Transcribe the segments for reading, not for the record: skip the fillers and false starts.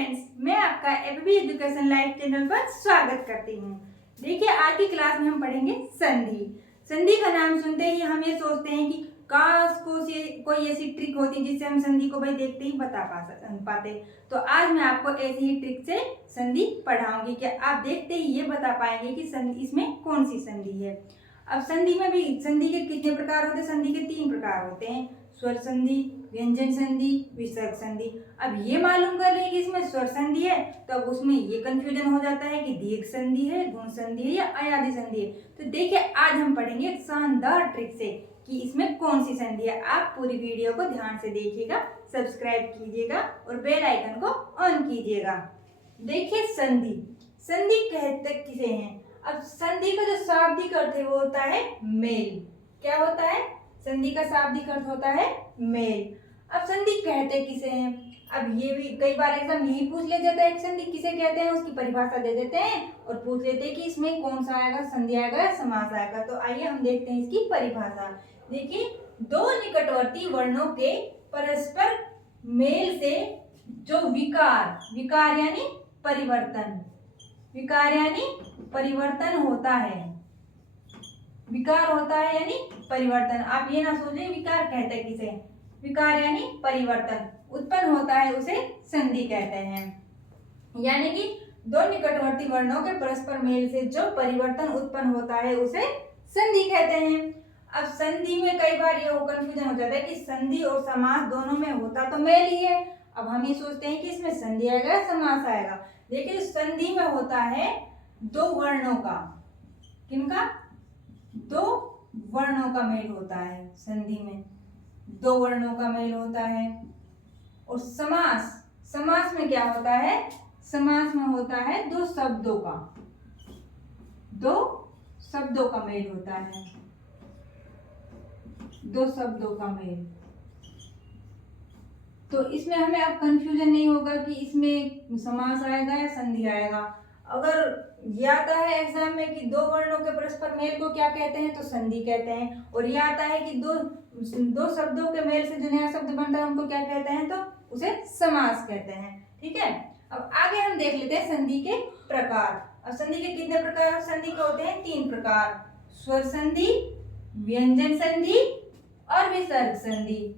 Friends, मैं आपका ABB education live channel पर स्वागत करती हूँ। देखिए, आज की क्लास में हम पढ़ेंगे संधि। संधि का नाम सुनते ही हम ये सोचते हैं कि काश कोई ऐसी ट्रिक होती जिससे हम संधि को भाई देखते ही बता पाते। तो आज मैं आपको ऐसी ही ट्रिक से संधि पढ़ाऊंगी कि आप देखते ही ये बता पाएंगे कि संधि इसमें कौन सी संधि है। अब संधि में भी संधि के कितने प्रकार होते हैं? संधि के 3 प्रकार होते हैं, स्वर संधि, व्यंजन संधि, विसर्ग संधि। अब ये मालूम कर लें कि इसमें स्वर संधि है तो अब उसमें ये कंफ्यूजन हो जाता है कि दीर्घ संधि है, गुण संधि है या अयादि संधि है। तो देखिए, आज हम पढ़ेंगे एक शानदार ट्रिक से कि इसमें कौन सी संधि है। आप पूरी वीडियो को ध्यान से देखिएगा, सब्सक्राइब कीजिएगा और बेल आइकन को ऑन कीजिएगा। देखिए, संधि संधि कहते किसे हैं? अब संधि का जो शाब्दिक अर्थ है वो होता है मेल। क्या होता है? संधि का शाब्दिक अर्थ होता है मेल। अब संधि कहते किसे हैं? अब ये भी कई बार एग्जाम यही पूछ ले जाता है कि संधि किसे कहते हैं, उसकी परिभाषा दे देते हैं और पूछ लेते हैं कि इसमें कौन सा आएगा, संधि आएगा या समास आएगा। तो आइए हम देखते हैं इसकी परिभाषा। देखिए, दो निकटवर्ती वर्णों के परस्पर मेल से जो विकार यानी परिवर्तन होता है। विकार होता है यानी परिवर्तन। आप ये ना सोचें विकार कहते हैं किसे, विकार यानी परिवर्तन उत्पन्न होता है उसे संधि कहते हैं। यानी कि दो निकटवर्ती वर्णों के परस्पर मेल से जो परिवर्तन उत्पन्न होता है उसे संधि कहते हैं। अब संधि में कई बार ये कंफ्यूजन हो जाता है कि संधि और समास दोनों में होता तो मेल ही है। अब हम ये सोचते हैं कि इसमें संधि आएगा या समास आएगा। देखिए, संधि में होता है दो वर्णों का, किनका? दो वर्णों का मेल होता है। संधि में दो वर्णों का मेल होता है। और समास में क्या होता है? समास में होता है दो शब्दों का मेल होता है। दो शब्दों का मेल। तो इसमें हमें अब कंफ्यूजन नहीं होगा कि इसमें समास आएगा या संधि आएगा। अगर ये आता है एग्जाम में कि दो वर्णों के परस्पर मेल को क्या कहते हैं, तो संधि कहते हैं। और ये आता है कि दो शब्दों के मेल से जो नया शब्द बनता है उनको क्या कहते हैं, तो उसे समास कहते हैं। ठीक है, अब आगे हम देख लेते हैं संधि के प्रकार। अब संधि के कितने प्रकार? संधि के होते हैं 3 प्रकार, स्वर संधि, व्यंजन संधि और विसर्ग संधि।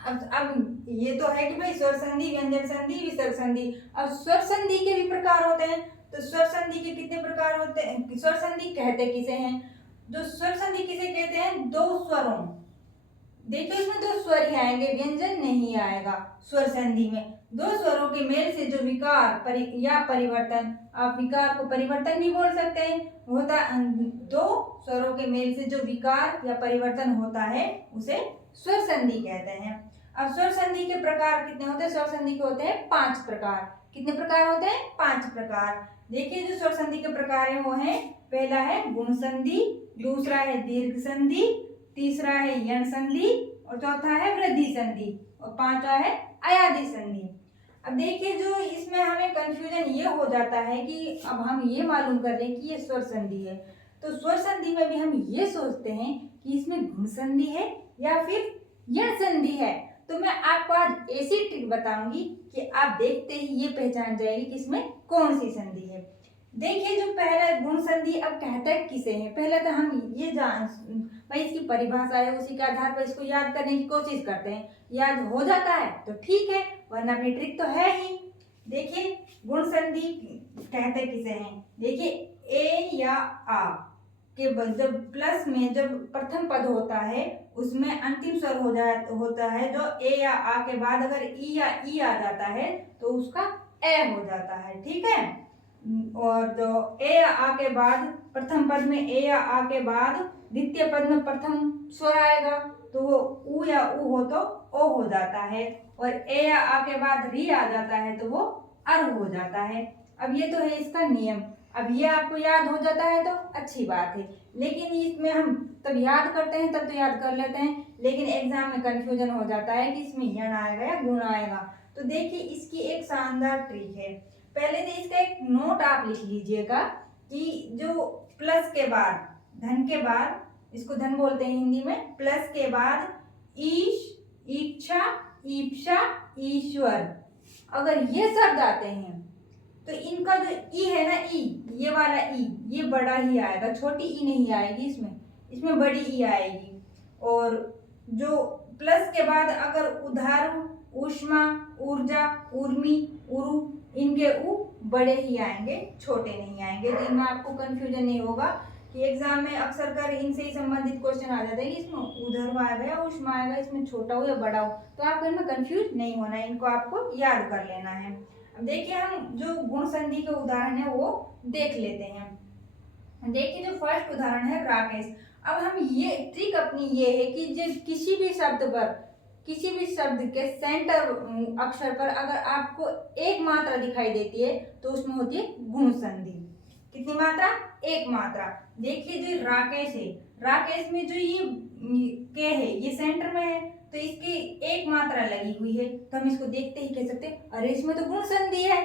अब ये तो है कि भाई स्वर संधि, व्यंजन संधि, विसर्ग संधि। अब स्वर संधि के भी प्रकार होते हैं। तो स्वर संधि के कितने प्रकार होते हैं? स्वर संधि कहते किसे हैं? जो स्वर संधि किसे कहते हैं? दो स्वरों, देखिए इसमें दो स्वर ही आएंगे, व्यंजन नहीं आएगा। स्वर संधि में दो स्वरों के मेल से जो विकार या परिवर्तन, आप विकार को परिवर्तन भी बोल सकते हैं, होता दो स्वरों के मेल से जो विकार या परिवर्तन होता है उसे स्वर संधि कहते हैं। अब स्वर संधि के प्रकार कितने होते हैं? स्वर संधि के होते हैं 5 प्रकार। कितने प्रकार होते हैं? 5 प्रकार। देखिए, जो स्वर संधि के प्रकार है वो है, पहला है गुण संधि, दूसरा है दीर्घ संधि, तीसरा है यण संधि और चौथा है वृद्धि संधि और पांचवा है अयादि संधि। अब देखिए, जो इसमें हमें कंफ्यूजन ये हो जाता है कि अब हम ये मालूम कर लें कि ये स्वर संधि है। तो स्वर संधि में भी हम ये सोचते हैं कि इसमें गुण संधि है या फिर यण संधि है। तो मैं आपको आज ऐसी ट्रिक बताऊंगी कि आप देखते ही ये पहचान जाएगी कि इसमें कौन सी संधि है। देखिए, जो पहला गुण संधि अब कहता है किसे है, पहले तो हम ये भाई इसकी परिभाषा है, उसी के आधार पर इसको याद करने की कोशिश करते हैं। याद हो जाता है तो ठीक है, वरना अपनी ट्रिक तो है ही। देखिए, गुण संधि कहते किसे हैं? देखिए, ए या आ के जब प्लस में जब प्रथम पद होता है उसमें अंतिम स्वर होता है, जो ए या आ के बाद अगर ई या ई आ जाता है तो उसका ए हो जाता है। ठीक है, और जो ए या आ के बाद प्रथम पद में ए या आ के बाद द्वितीय पद में प्रथम स्वर आएगा तो वो उ या उ हो तो ओ हो जाता है, और ए या आ के बाद री आ जाता है तो वो अर हो जाता है। अब ये तो है इसका नियम। अब ये आपको याद हो जाता है तो अच्छी बात है, लेकिन इसमें हम तब याद करते हैं तब तो याद कर लेते हैं, लेकिन एग्जाम में कंफ्यूजन हो जाता है कि इसमें यण आएगा या गुण आएगा। तो देखिए, इसकी एक शानदार ट्रिक है। पहले तो इसका एक नोट आप लिख लीजिएगा कि जो प्लस के बाद, धन के बाद, इसको धन बोलते हैं हिंदी में, प्लस के बाद ईश, इच्छा, ईप्सा, ईश्वर अगर ये शब्द आते हैं तो इनका जो ई है ना, ई, ये वाला ई, ये बड़ा ही आएगा, छोटी ई नहीं आएगी इसमें, इसमें बड़ी ई आएगी। और जो प्लस के बाद अगर उधारू, ऊष्मा, ऊर्जा, उर्मी, उरु, इनके उ बड़े ही आएंगे, छोटे नहीं आएंगे। तो इनमें आपको कंफ्यूजन नहीं होगा कि एग्जाम में अक्सर कर इनसे ही संबंधित क्वेश्चन आ जाते हैं कि इसमें उधर आएगा या ऊष्मा आएगा, इसमें छोटा हो या बड़ा हो, तो आपको इनमें कंफ्यूज नहीं होना है, इनको आपको याद कर लेना है। अब देखिए हम जो गुण संधि के उदाहरण है वो देख लेते हैं। देखिए जो फर्स्ट उदाहरण है राकेश। अब हम ये ट्रिक अपनी ये है कि जो किसी भी शब्द पर, किसी भी शब्द के सेंटर अक्षर पर अगर आपको एक मात्रा दिखाई देती है तो उसमें होती है गुण संधि। कितनी मात्रा? एक मात्रा। देखिए जो राकेश है, राकेश में जो ये के है ये सेंटर में है तो इसकी एक मात्रा लगी हुई है, तो हम इसको देखते ही कह सकते हैं अरे इसमें तो गुण संधि है,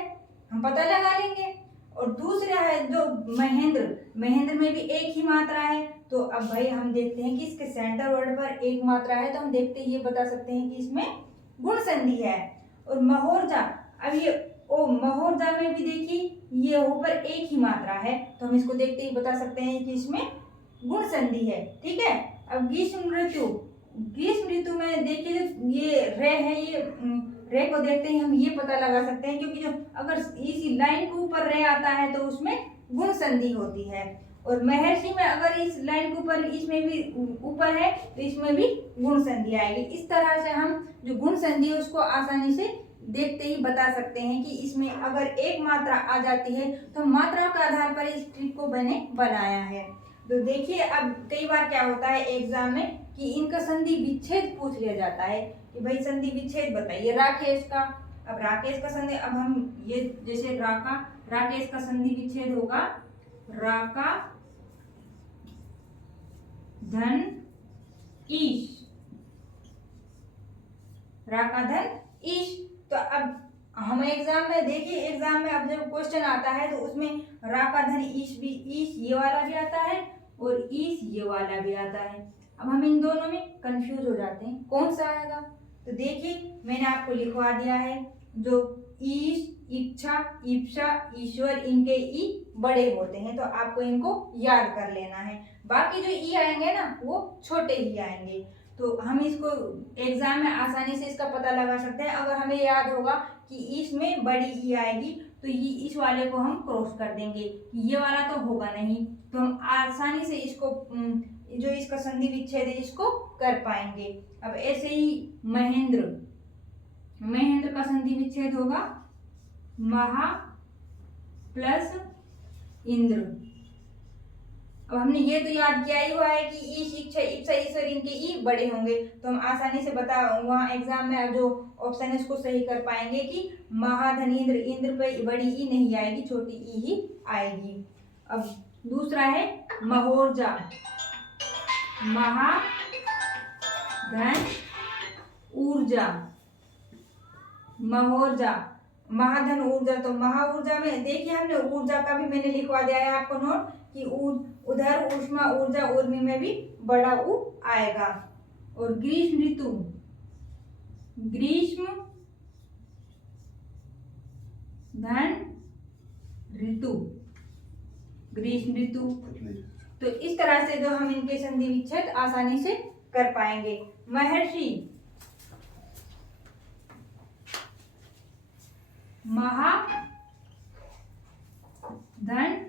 हम पता लगा लेंगे। और दूसरा है जो महेंद्र, महेंद्र में भी एक ही मात्रा है, तो अब भाई हम देखते हैं कि इसके सेंटर वर्ड पर एक मात्रा है, तो हम देखते ही ये बता सकते हैं कि इसमें गुण संधि है। और महोर्जा, अब ये ओ महोर्जा में भी देखिए ये ऊपर एक ही मात्रा है, तो हम इसको देखते ही बता सकते हैं कि इसमें गुण संधि है। ठीक है। अब ग्रीष्म ऋतु, ग्रीष्म ऋतु में देखिए ये रे है, ये रे को देखते ही हम ये पता लगा सकते हैं क्योंकि जो अगर इसी लाइन के ऊपर रे आता है तो उसमें गुण संधि होती है। और महर्षि में अगर इस लाइन के ऊपर इसमें भी ऊपर है तो इसमें भी गुण संधि आएगी। इस तरह से हम जो गुण संधि है उसको आसानी से देखते ही बता सकते हैं कि इसमें अगर एक मात्रा आ जाती है तो मात्रा के आधार पर इस ट्रिक को मैंने बनाया है। तो देखिए अब कई बार क्या होता है एग्जाम में कि इनका संधि विच्छेद पूछ लिया जाता है कि भाई संधि विच्छेद बताइए राकेश का। अब राकेश का संधि, अब हम ये जैसे राकेश का संधि विच्छेद होगा राका धन ईश, राका धन ईश। तो अब हम एग्जाम में देखिए, एग्जाम में अब जब क्वेश्चन आता है तो उसमें राका धन ईश भी, ईश ये वाला भी आता है और ईश ये वाला भी आता है। अब हम इन दोनों में कंफ्यूज हो जाते हैं कौन सा आएगा। तो देखिए मैंने आपको लिखवा दिया है जो ईश, इच्छा, इप्सा, ईश्वर, इनके ई बड़े होते हैं तो आपको इनको याद कर लेना है। बाकी जो ई आएंगे ना वो छोटे ही आएंगे, तो हम इसको एग्जाम में आसानी से इसका पता लगा सकते हैं। अगर हमें याद होगा कि ईश में बड़ी ई आएगी तो ये इस वाले को हम क्रॉस कर देंगे, ये वाला तो होगा नहीं, तो हम आसानी से इसको जो इसका संधि विच्छेद है इसको कर पाएंगे। अब ऐसे ही महेंद्र, महेंद्र का संधि विच्छेद होगा महा प्लस इंद्र। अब हमने ये तो याद किया ही हुआ है कि ईश, इच्छा, इप्सा, ईश्वर, इनके ई बड़े होंगे, तो हम आसानी से बता वहाँ एग्जाम में जो ऑप्शन है उसको सही कर पाएंगे कि महाधन इंद्र, इंद्र पे बड़ी ई नहीं आएगी, छोटी ई ही आएगी। अब दूसरा है महोर्जा, महा धन ऊर्जा, महोर्जा, महाधन ऊर्जा। तो महा ऊर्जा में देखिए हमने ऊर्जा का भी मैंने लिखवा दिया है आपको नोट कि उधर ऊष्मा, ऊर्जा, उर्मी में भी बड़ा ऊ आएगा। और ग्रीष्म ऋतु, ग्रीष्म धन ऋतु, ग्रीष्म ऋतु। तो इस तरह से जो हम इनके संधि विच्छेद आसानी से कर पाएंगे। महर्षि, महा धन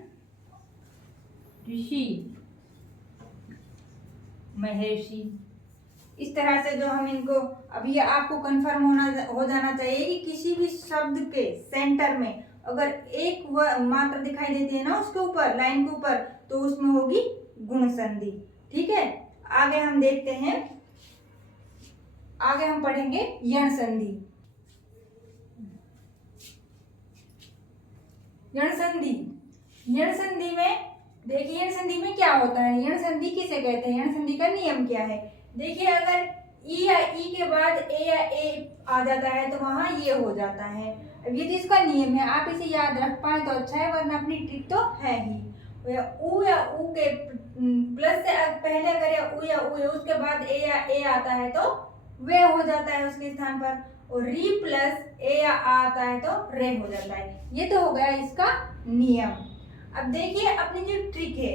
ऋषि, महर्षि। इस तरह से जो हम इनको, अब ये आपको कंफर्म हो जाना चाहिए कि किसी भी शब्द के सेंटर में अगर एक मात्रा दिखाई देती है ना उसके ऊपर, लाइन के ऊपर, तो उसमें होगी गुण संधि। ठीक है। आगे हम देखते हैं, आगे हम पढ़ेंगे यण संधि। यण संधि, यण संधि में देखिए यण संधि में क्या होता है, यण संधि किसे कहते हैं, यण संधि का नियम क्या है। देखिए अगर ई या ई के बाद ए या ए आ जाता है तो वहां ये हो जाता है। अब ये तो इसका नियम है, आप इसे याद रख पाए तो अच्छा है, वरना अपनी ट्रिक तो है ही। या ऊ के प्लस से पहले अगर या ऊ है उसके बाद ए या ए आता है तो वे हो जाता है उसके स्थान पर। और री प्लस ए या आ आता है तो रे हो जाता है। ये तो हो गया इसका नियम। अब देखिए अपनी जो ट्रिक है,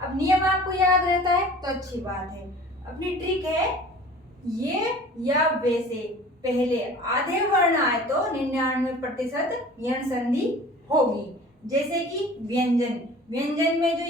अब नियम आपको याद रहता है तो अच्छी बात है। अपनी ट्रिक है ये या वैसे पहले आधे वर्ण आए तो 99% यण संधि होगी। जैसे कि व्यंजन, व्यंजन में जो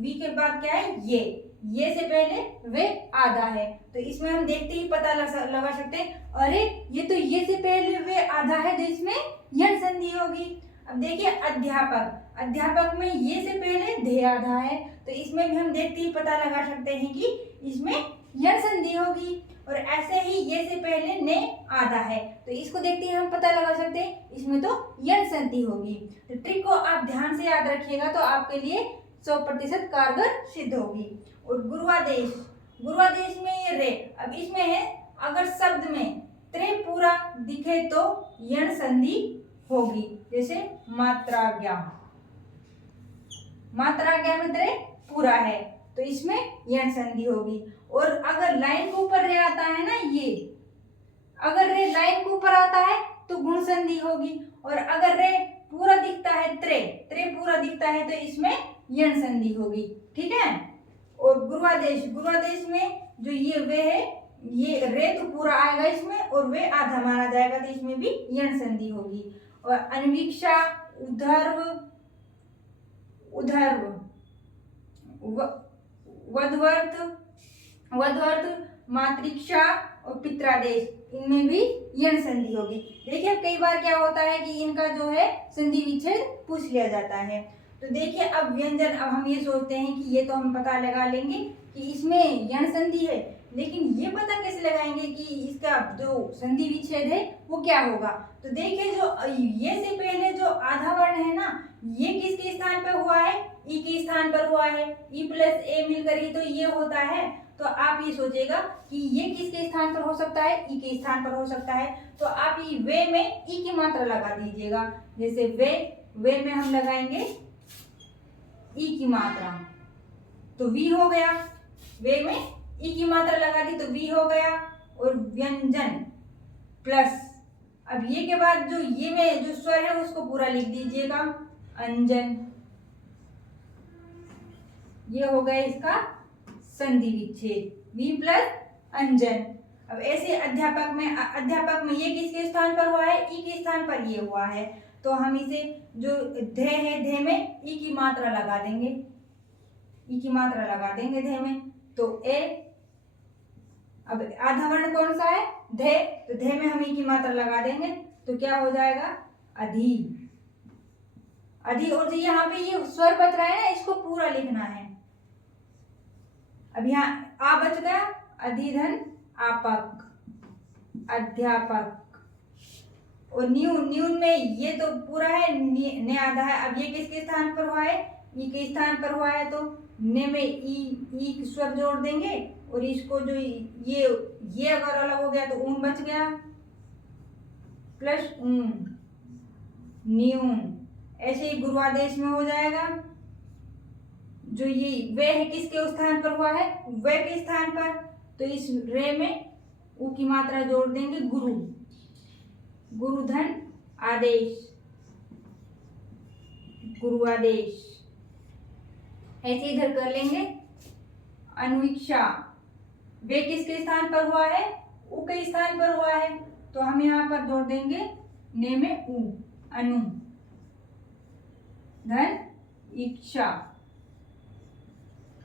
वी के बाद क्या है ये से पहले वे आधा है, तो इसमें हम देखते ही पता लगा सकते हैं, अरे ये तो ये से पहले वे आधा है तो इसमें यण संधि होगी। अब देखिए अध्यापक, अध्यापक में ये से पहले धे आधा है, तो इसमें भी हम देखते ही पता लगा सकते हैं कि इसमें यण संधि होगी। और ऐसे ही ये से पहले ने आधा है, तो इसको देखते ही हम पता लगा सकते हैं इसमें तो यण संधि होगी। तो ट्रिक को आप ध्यान से याद रखिएगा तो आपके लिए 100% कारगर सिद्ध होगी। और गुरुआदेश, गुरुआदेश में ये रे, अब इसमें है अगर शब्द में त्रे पूरा दिखे तो यण संधि होगी। जैसे मात्राज्ञा, मात्राज्ञा में त्रे पूरा है तो इसमें यण संधि होगी। और अगर लाइन के ऊपर रे आता है ना, ये अगर रे लाइन के ऊपर आता है तो गुण संधि होगी। और अगर रे पूरा दिखता है, त्रे त्रे पूरा दिखता है तो इसमें यण संधि होगी। ठीक है। और गुरुआदेश, गुरुआदेश में जो ये वे है, ये रे तो पूरा आएगा इसमें और वे आधा माना जाएगा तो इसमें भी यण संधि होगी। और अन्वीक्षा, उधर्व, उधर्व, वधवर्थ, वधवर्थ, मातृक्षा और पित्रादेश, इनमें भी यण संधि होगी। देखिए कई बार क्या होता है कि इनका जो है संधि विच्छेद पूछ लिया जाता है। तो देखिए अब व्यंजन, अब हम ये सोचते हैं कि ये तो हम पता लगा लेंगे कि इसमें यण संधि है, लेकिन ये पता कैसे लगाएंगे कि इसका जो संधि विच्छेद है वो क्या होगा। तो देखिए जो ये से पहले जो आधा वर्ण है ना, ये किसके स्थान पर हुआ है, ई के स्थान पर हुआ है। ई प्लस ए मिलकर ही तो ये होता है। तो आप ये सोचेगा कि ये किसके स्थान पर हो सकता है, ई के स्थान पर हो सकता है। तो आप ये वे में ई की मात्रा लगा दीजिएगा। जैसे वे में हम लगाएंगे ई की मात्रा तो वी हो गया, वे में ई की मात्रा लगा दी तो वी हो गया। और व्यंजन प्लस, अब ये के बाद जो ये में जो स्वर है उसको पूरा लिख दीजिएगा, अंजन, ये हो गया इसका संधि विच्छेद, वी प्लस अंजन। अब ऐसे अध्यापक में ये किसके स्थान पर हुआ है, ई के स्थान पर ये हुआ है, तो हम इसे जो धे है, धे में ई की मात्रा लगा देंगे, ई की मात्रा लगा देंगे धे में, तो ए। अब आधा वर्ण कौन सा है, धे, तो धे में हम ई की मात्रा लगा देंगे तो क्या हो जाएगा, अधि, अधि। और जो यहाँ पे ये स्वर बच रहा है ना, इसको पूरा लिखना है। अब यहाँ आ बच गया, अधिधन आपक, अध्यापक। और न्यून, न्यून में ये तो पूरा है, ने आधा है। अब ये किसके स्थान पर हुआ है, ई के स्थान पर हुआ है, तो ने में ई स्वर जोड़ देंगे और इसको जो ये अगर अलग हो गया तो ऊन बच गया, प्लस ऊन, न्यून। ऐसे ही गुरुआदेश में हो जाएगा, जो ये वे है किसके स्थान पर हुआ है, वे के स्थान पर, तो इस रे में ऊ की मात्रा जोड़ देंगे, गुरु, गुरुधन आदेश, गुरुआदेश। ऐसे इधर कर लेंगे। अन्वीक्षा, वे किसके स्थान पर हुआ है, ऊ के स्थान पर हुआ है, तो हम यहाँ पर जोड़ देंगे ने में ऊ, अनु, धन इच्छा,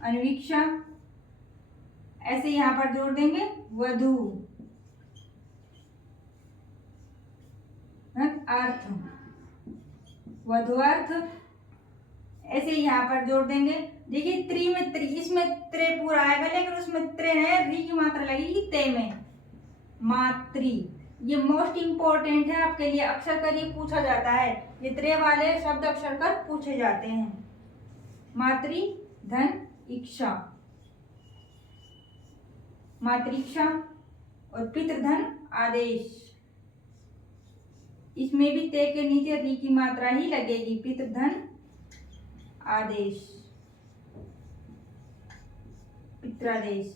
अन्वीक्षा। ऐसे यहाँ पर जोड़ देंगे वधु, अर्थ, वधुअर्थ। ऐसे यहाँ पर जोड़ देंगे। देखिए त्रि में त्रि, इसमें त्रे पूरा आएगा लेकिन उसमें त्रे है, री की मात्रा लगेगी ते में, मातृ। ये मोस्ट इंपॉर्टेंट है आपके लिए, अक्षर कर ये पूछा जाता है, ये त्रे वाले शब्द अक्षर कर पूछे जाते हैं। मातृ धन इच्छा, मातृक्षा। और पितृधन आदेश, इसमें भी ते के नीचे री की मात्रा ही लगेगी, पितृधन आदेश, पित्रादेश।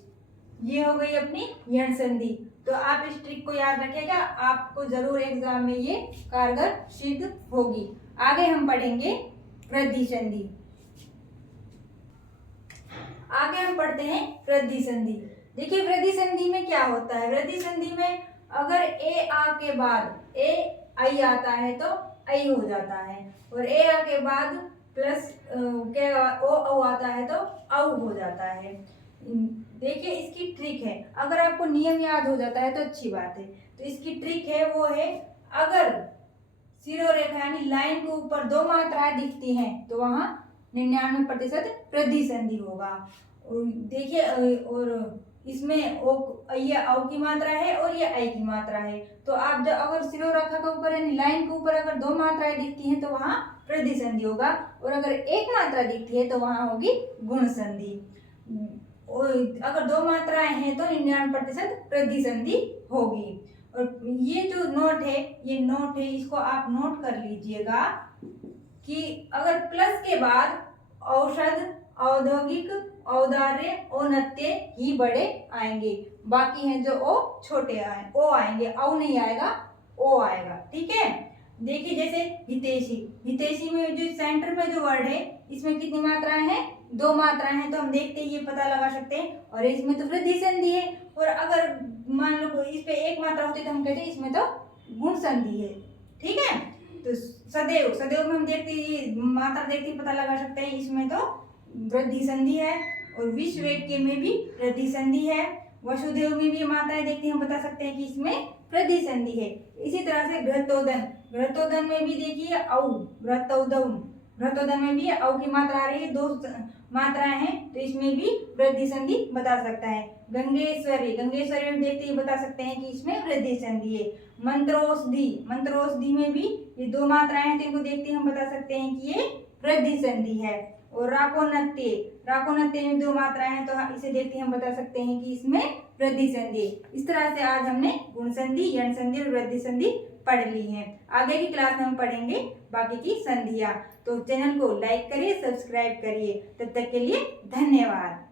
ये हो गई अपनी यण संधि। तो आप इस ट्रिक को याद रखिएगा, आपको जरूर एग्जाम में ये कारगर सिद्ध होगी। आगे हम पढ़ेंगे वृद्धि संधि। आगे हम पढ़ते हैं वृद्धि संधि। देखिए वृद्धि संधि में क्या होता है। वृद्धि संधि में अगर ए आ के बाद ए आई आता है तो आई हो जाता है, और ए आ के बाद प्लस क्या ओ औ आता है तो औ हो जाता है। देखिए इसकी ट्रिक है, अगर आपको नियम याद हो जाता है तो अच्छी बात है। तो इसकी ट्रिक है वो है, अगर शिरोरेखा यानी लाइन के ऊपर दो मात्राएं दिखती हैं तो वहां 99% वृद्धि संधि होगा। देखिए और इसमें ओ ये औ की मात्रा है और ये आई की मात्रा है। तो आप जब अगर शिरोरेखा के ऊपर यानी लाइन के ऊपर अगर दो मात्राएं दिखती हैं तो वहां वृद्धि संधि होगा, और अगर एक मात्रा दिखती है तो वहां होगी गुण संधि। अगर दो मात्राएं हैं तो 99% वृद्धि संधि होगी। और ये जो नोट है, ये नोट है, इसको आप नोट कर लीजिएगा कि अगर प्लस के बाद औषध, औद्योगिक, औदार्य, औन्नत्य ही बड़े आएंगे, बाकी हैं जो ओ छोटे ओ आएंगे, औ नहीं आएगा, ओ आएगा। ठीक है। देखिए जैसे हितैषी, हितैषी में जो सेंटर में जो वर्ड है इसमें कितनी मात्राएं हैं, दो मात्राएं हैं, तो हम देखते हैं ये पता लगा सकते हैं। और इसमें तो वृद्धि संधि है, और अगर मान लो इस पे एक मात्रा होती तो हम कहते हैं इसमें तो गुण संधि है। ठीक है। तो सदैव, सदैव में हम देखते हैं मात्रा देखते ही पता लगा सकते हैं इसमें तो वृद्धि संधि है। और विश्ववेक्य में भी वृद्धि संधि है। वसुदेव में भी मात्राएं देखते हम बता सकते हैं कि इसमें वृद्धि संधि है। इसी तरह से घृतोदन, घृतोदन में भी देखिए औ, घृतोदन, घृतोदन में भी औ की मात्रा आ रही है, दो मात्राएं हैं, तो इसमें भी वृद्धि संधि बता सकता है। गंगेश्वरी, गंगेश्वरी में देखते ही बता सकते हैं कि इसमें वृद्धि संधि है। मंत्रोषधि, मंत्रोषधि में भी ये दो मात्राएं हैं, तो इनको देखते हम बता सकते हैं कि ये वृद्धि संधि है। और राकोनत्य, राकोनत्य में दो मात्राएं हैं, तो इसे देखते हम बता सकते हैं कि इसमें वृद्धि संधि। इस तरह से आज हमने गुण संधि, यण संधि और वृद्धि संधि पढ़ ली है। आगे की क्लास में हम पढ़ेंगे बाकी की संधियां। तो चैनल को लाइक करिए, सब्सक्राइब करिए। तब तक के लिए धन्यवाद।